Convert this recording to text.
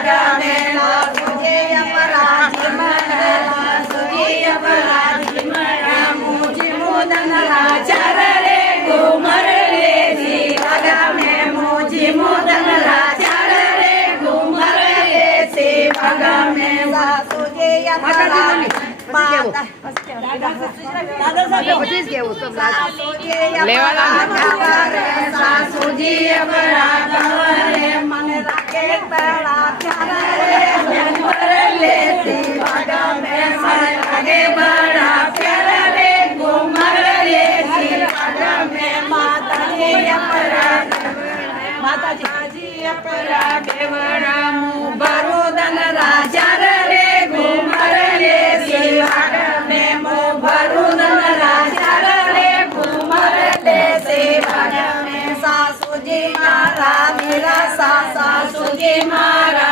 ગમે સાસુજી અપરાધી મળે સાસુજી અપરાધી મળે મુજી મુદન રાજા રે ઘુમર રે શિવા ગમે મુજી મુદન રાજા રે ઘુમર રે શિવા ગમે સાસુજી અપરાધી સાસુજી અપરાધી મને રાખે બળા પ્યારા રે શિવા ગમે મને લાગે બળા પ્યારા રે ઘુમર રે શિવા ગમે માતાજી અપરાધી વરામુ ભરુદન રાજા રે ઘુમર રે શિવા ગમે મો ભરુદન રાજા રે ઘુમર રે શિવા ગમે સાસુજી મારા મીરા સાસુજી મારા